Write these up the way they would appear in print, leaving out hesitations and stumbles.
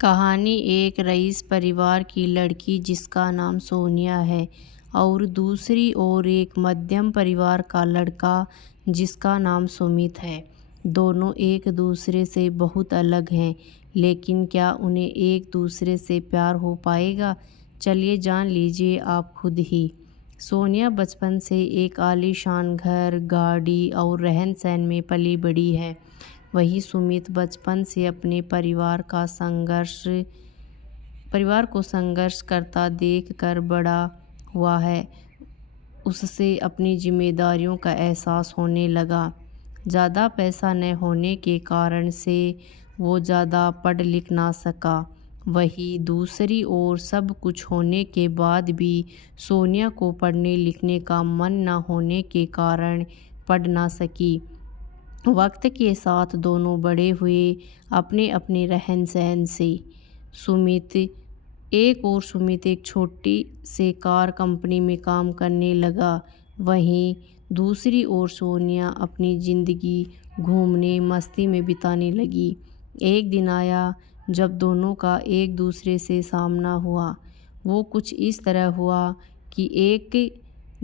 कहानी एक रईस परिवार की लड़की जिसका नाम सोनिया है और दूसरी ओर एक मध्यम परिवार का लड़का जिसका नाम सुमित है। दोनों एक दूसरे से बहुत अलग हैं, लेकिन क्या उन्हें एक दूसरे से प्यार हो पाएगा? चलिए जान लीजिए आप खुद ही। सोनिया बचपन से एक आलीशान घर, गाड़ी और रहन-सहन में पली बड़ी है। वहीं सुमित बचपन से अपने परिवार को संघर्ष करता देखकर बड़ा हुआ है। उससे अपनी जिम्मेदारियों का एहसास होने लगा। ज़्यादा पैसा न होने के कारण से वो ज़्यादा पढ़ लिख ना सका। वहीं दूसरी ओर सब कुछ होने के बाद भी सोनिया को पढ़ने लिखने का मन न होने के कारण पढ़ ना सकी। वक्त के साथ दोनों बड़े हुए अपने अपने रहन सहन से। सुमित सुमित एक छोटी से कार कंपनी में काम करने लगा। वहीं दूसरी ओर सोनिया अपनी ज़िंदगी घूमने मस्ती में बिताने लगी। एक दिन आया जब दोनों का एक दूसरे से सामना हुआ। वो कुछ इस तरह हुआ कि एक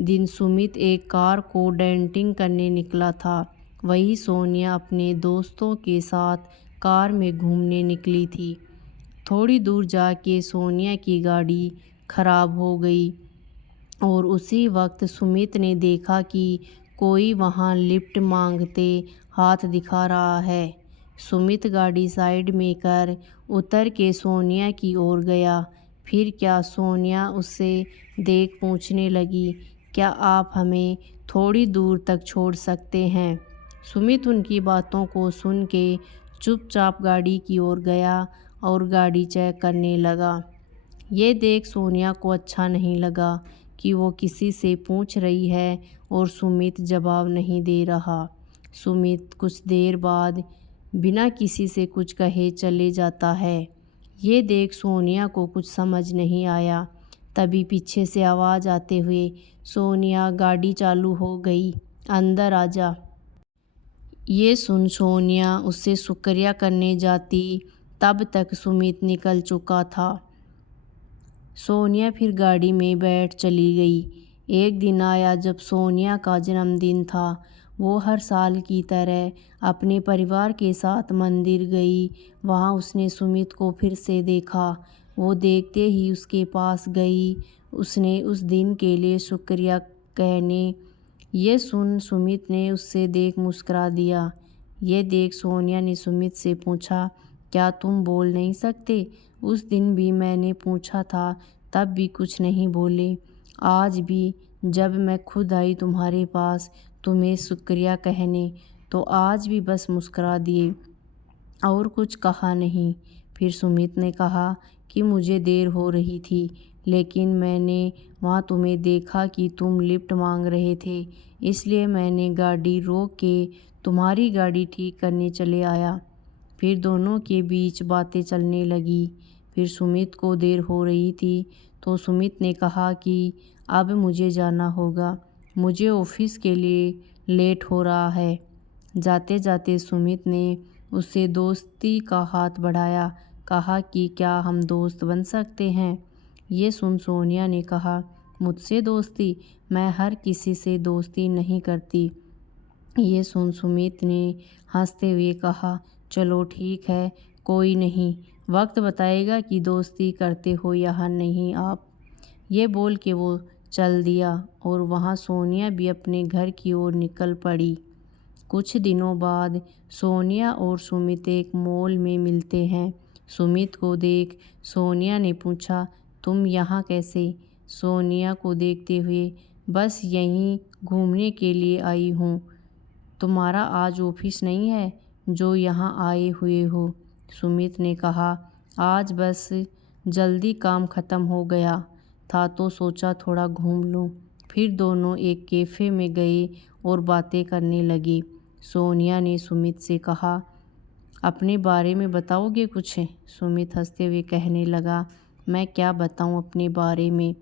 दिन सुमित एक कार को डेंटिंग करने निकला था। वहीं सोनिया अपने दोस्तों के साथ कार में घूमने निकली थी। थोड़ी दूर जाके सोनिया की गाड़ी खराब हो गई और उसी वक्त सुमित ने देखा कि कोई वहां लिफ्ट मांगते हाथ दिखा रहा है। सुमित गाड़ी साइड में कर उतर के सोनिया की ओर गया। फिर क्या सोनिया उससे देख पूछने लगी, क्या आप हमें थोड़ी दूर तक छोड़ सकते हैं? सुमित उनकी बातों को सुन के चुपचाप गाड़ी की ओर गया और गाड़ी चेक करने लगा। ये देख सोनिया को अच्छा नहीं लगा कि वो किसी से पूछ रही है और सुमित जवाब नहीं दे रहा। सुमित कुछ देर बाद बिना किसी से कुछ कहे चले जाता है। ये देख सोनिया को कुछ समझ नहीं आया। तभी पीछे से आवाज़ आते हुए, सोनिया गाड़ी चालू हो गई, अंदर आ जा। ये सुन सोनिया उससे शुक्रिया करने जाती, तब तक सुमित निकल चुका था। सोनिया फिर गाड़ी में बैठ चली गई। एक दिन आया जब सोनिया का जन्मदिन था। वो हर साल की तरह अपने परिवार के साथ मंदिर गई। वहाँ उसने सुमित को फिर से देखा। वो देखते ही उसके पास गई। उसने उस दिन के लिए शुक्रिया कहने। ये सुन सुमित ने उससे देख मुस्कुरा दिया। ये देख सोनिया ने सुमित से पूछा, क्या तुम बोल नहीं सकते? उस दिन भी मैंने पूछा था, तब भी कुछ नहीं बोले। आज भी जब मैं खुद आई तुम्हारे पास तुम्हें शुक्रिया कहने, तो आज भी बस मुस्कुरा दिए और कुछ कहा नहीं। फिर सुमित ने कहा कि मुझे देर हो रही थी, लेकिन मैंने वहाँ तुम्हें देखा कि तुम लिफ्ट मांग रहे थे, इसलिए मैंने गाड़ी रोक के तुम्हारी गाड़ी ठीक करने चले आया। फिर दोनों के बीच बातें चलने लगी। फिर सुमित को देर हो रही थी, तो सुमित ने कहा कि अब मुझे जाना होगा, मुझे ऑफिस के लिए लेट हो रहा है। जाते जाते सुमित ने उससे दोस्ती का हाथ बढ़ाया, कहा कि क्या हम दोस्त बन सकते हैं? ये सुन सोनिया ने कहा, मुझसे दोस्ती? मैं हर किसी से दोस्ती नहीं करती। ये सुन सुमित ने हंसते हुए कहा, चलो ठीक है, कोई नहीं, वक्त बताएगा कि दोस्ती करते हो या नहीं आप। ये बोल के वो चल दिया और वहाँ सोनिया भी अपने घर की ओर निकल पड़ी। कुछ दिनों बाद सोनिया और सुमित एक मॉल में मिलते हैं। सुमित को देख सोनिया ने पूछा, तुम यहाँ कैसे? सोनिया को देखते हुए, बस यहीं घूमने के लिए आई हूँ। तुम्हारा आज ऑफिस नहीं है जो यहाँ आए हुए हो? सुमित ने कहा, आज बस जल्दी काम ख़त्म हो गया था तो सोचा थोड़ा घूम लूँ। फिर दोनों एक कैफ़े में गए और बातें करने लगे। सोनिया ने सुमित से कहा, अपने बारे में बताओगे कुछ? सुमित हंसते हुए कहने लगा, मैं क्या बताऊँ अपने बारे में,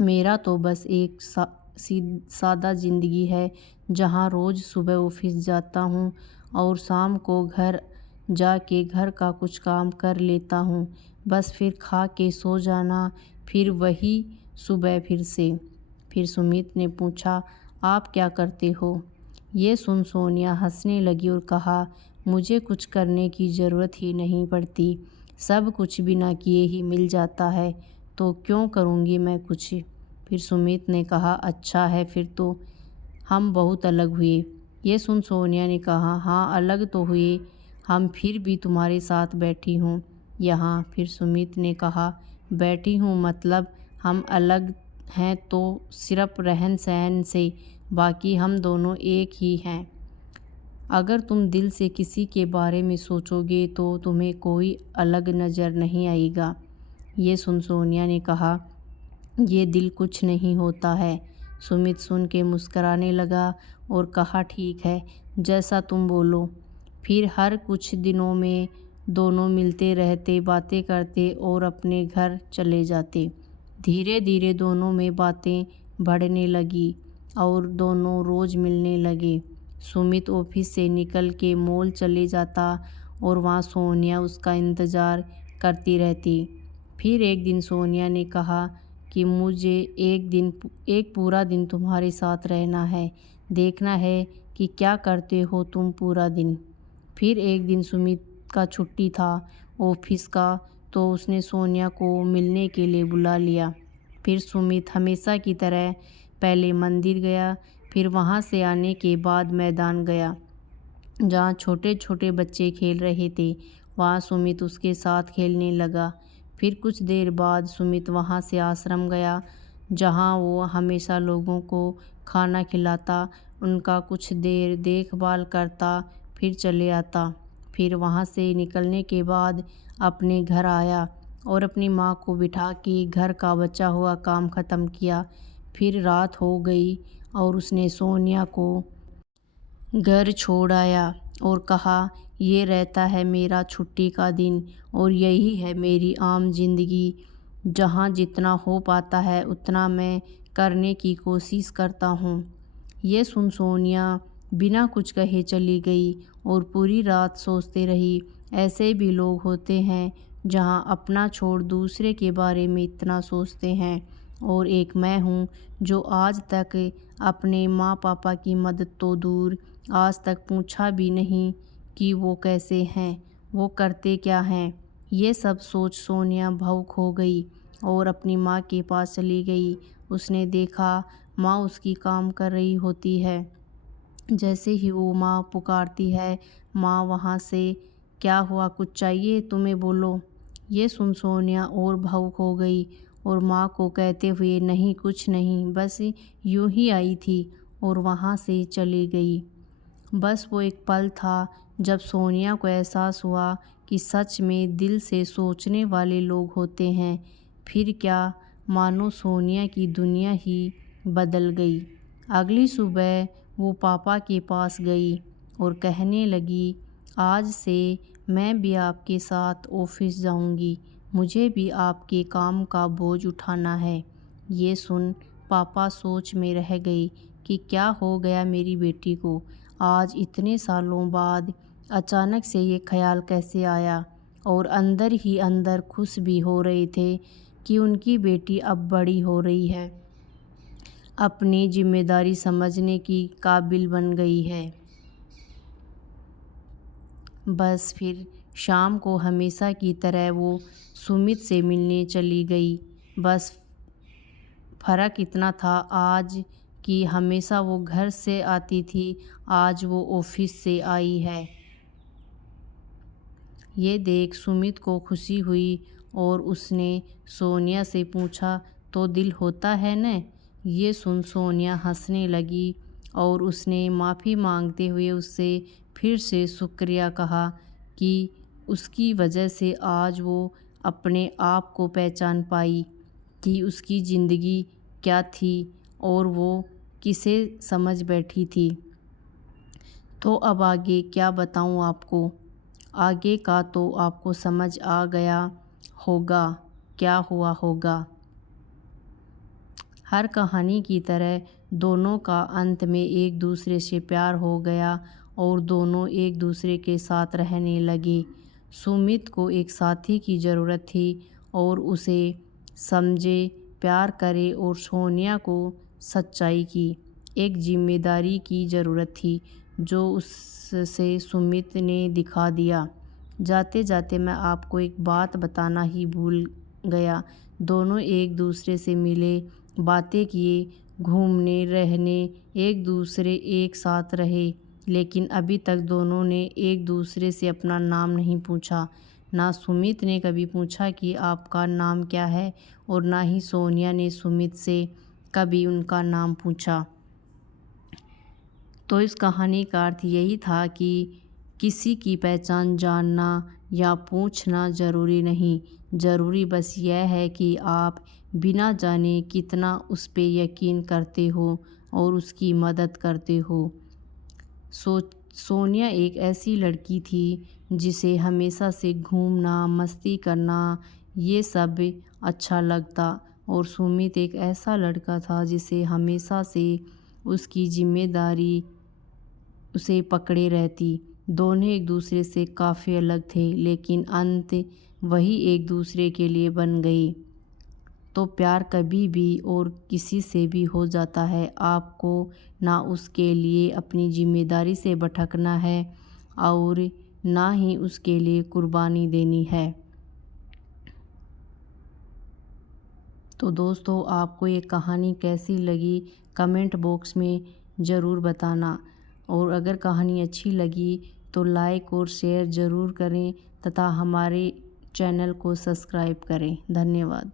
मेरा तो बस एक सादा ज़िंदगी है, जहाँ रोज़ सुबह ऑफिस जाता हूँ और शाम को घर जाके घर का कुछ काम कर लेता हूँ, बस फिर खा के सो जाना, फिर वही सुबह फिर से। फिर सुमित ने पूछा, आप क्या करते हो? ये सुन सोनिया हंसने लगी और कहा, मुझे कुछ करने की ज़रूरत ही नहीं पड़ती, सब कुछ बिना किए ही मिल जाता है, तो क्यों करूँगी मैं कुछ। फिर सुमित ने कहा, अच्छा है, फिर तो हम बहुत अलग हुए। ये सुन सोनिया ने कहा, हाँ अलग तो हुए, हम फिर भी तुम्हारे साथ बैठी हूँ यहाँ। फिर सुमित ने कहा, बैठी हूँ मतलब हम अलग हैं तो सिर्फ रहन सहन से, बाकी हम दोनों एक ही हैं। अगर तुम दिल से किसी के बारे में सोचोगे तो तुम्हें कोई अलग नज़र नहीं आएगा। ये सुन सोनिया ने कहा, ये दिल कुछ नहीं होता है। सुमित सुन के मुस्कराने लगा और कहा, ठीक है, जैसा तुम बोलो। फिर हर कुछ दिनों में दोनों मिलते रहते, बातें करते और अपने घर चले जाते। धीरे धीरे दोनों में बातें बढ़ने लगी और दोनों रोज़ मिलने लगे। सुमित ऑफिस से निकल के मॉल चले जाता और वहाँ सोनिया उसका इंतज़ार करती रहती। फिर एक दिन सोनिया ने कहा कि मुझे एक पूरा दिन तुम्हारे साथ रहना है, देखना है कि क्या करते हो तुम पूरा दिन। फिर एक दिन सुमित का छुट्टी था ऑफिस का, तो उसने सोनिया को मिलने के लिए बुला लिया। फिर सुमित हमेशा की तरह पहले मंदिर गया, फिर वहाँ से आने के बाद मैदान गया जहाँ छोटे छोटे बच्चे खेल रहे थे। वहाँ सुमित उसके साथ खेलने लगा। फिर कुछ देर बाद सुमित वहाँ से आश्रम गया जहाँ वो हमेशा लोगों को खाना खिलाता, उनका कुछ देर देखभाल करता, फिर चले आता। फिर वहाँ से निकलने के बाद अपने घर आया और अपनी माँ को बिठा के घर का बचा हुआ काम ख़त्म किया। फिर रात हो गई और उसने सोनिया को घर छोड़ आया और कहा, ये रहता है मेरा छुट्टी का दिन और यही है मेरी आम जिंदगी, जहाँ जितना हो पाता है उतना मैं करने की कोशिश करता हूँ। ये सुन सोनिया बिना कुछ कहे चली गई और पूरी रात सोचते रही। ऐसे भी लोग होते हैं जहाँ अपना छोड़ दूसरे के बारे में इतना सोचते हैं। और एक मैं हूँ जो आज तक अपने माँ पापा की मदद तो दूर, आज तक पूछा भी नहीं कि वो कैसे हैं, वो करते क्या हैं। ये सब सोच सोनिया भावुक हो गई और अपनी माँ के पास चली गई। उसने देखा माँ उसकी काम कर रही होती है। जैसे ही वो माँ पुकारती है, माँ वहाँ से, क्या हुआ, कुछ चाहिए तुम्हें, बोलो। ये सुन सोनिया और भावुक हो गई और माँ को कहते हुए, नहीं कुछ नहीं, बस यूं ही आई थी, और वहाँ से चली गई। बस वो एक पल था जब सोनिया को एहसास हुआ कि सच में दिल से सोचने वाले लोग होते हैं। फिर क्या, मानो सोनिया की दुनिया ही बदल गई। अगली सुबह वो पापा के पास गई और कहने लगी, आज से मैं भी आपके साथ ऑफिस जाऊंगी, मुझे भी आपके काम का बोझ उठाना है। ये सुन पापा सोच में रह गए कि क्या हो गया मेरी बेटी को, आज इतने सालों बाद अचानक से ये ख्याल कैसे आया। और अंदर ही अंदर खुश भी हो रहे थे कि उनकी बेटी अब बड़ी हो रही है, अपनी जिम्मेदारी समझने की काबिल बन गई है। बस फिर शाम को हमेशा की तरह वो सुमित से मिलने चली गई। बस फ़र्क इतना था आज कि हमेशा वो घर से आती थी, आज वो ऑफिस से आई है। ये देख सुमित को खुशी हुई और उसने सोनिया से पूछा, तो दिल होता है न। ये सुन सोनिया हंसने लगी और उसने माफ़ी मांगते हुए उससे फिर से शुक्रिया कहा कि उसकी वजह से आज वो अपने आप को पहचान पाई कि उसकी ज़िंदगी क्या थी और वो किसे समझ बैठी थी। तो अब आगे क्या बताऊँ आपको, आगे का तो आपको समझ आ गया होगा क्या हुआ होगा। हर कहानी की तरह दोनों का अंत में एक दूसरे से प्यार हो गया और दोनों एक दूसरे के साथ रहने लगे। सुमित को एक साथी की ज़रूरत थी और उसे समझे, प्यार करे और सोनिया को सच्चाई की एक जिम्मेदारी की ज़रूरत थी जो उससे सुमित ने दिखा दिया। जाते जाते मैं आपको एक बात बताना ही भूल गया। दोनों एक दूसरे से मिले, बातें किए, घूमने रहने एक साथ रहे, लेकिन अभी तक दोनों ने एक दूसरे से अपना नाम नहीं पूछा। ना सुमित ने कभी पूछा कि आपका नाम क्या है और ना ही सोनिया ने सुमित से कभी उनका नाम पूछा। तो इस कहानी का अर्थ यही था कि किसी की पहचान जानना या पूछना ज़रूरी नहीं, ज़रूरी बस यह है कि आप बिना जाने कितना उस पे यकीन करते हो और उसकी मदद करते हो। सोनिया एक ऐसी लड़की थी जिसे हमेशा से घूमना, मस्ती करना ये सब अच्छा लगता और सुमित एक ऐसा लड़का था जिसे हमेशा से उसकी जिम्मेदारी उसे पकड़े रहती। दोनों एक दूसरे से काफ़ी अलग थे, लेकिन अंत वही एक दूसरे के लिए बन गए। तो प्यार कभी भी और किसी से भी हो जाता है। आपको ना उसके लिए अपनी जिम्मेदारी से भटकना है और ना ही उसके लिए कुर्बानी देनी है। तो दोस्तों, आपको ये कहानी कैसी लगी कमेंट बॉक्स में ज़रूर बताना, और अगर कहानी अच्छी लगी तो लाइक और शेयर ज़रूर करें तथा हमारे चैनल को सब्सक्राइब करें। धन्यवाद।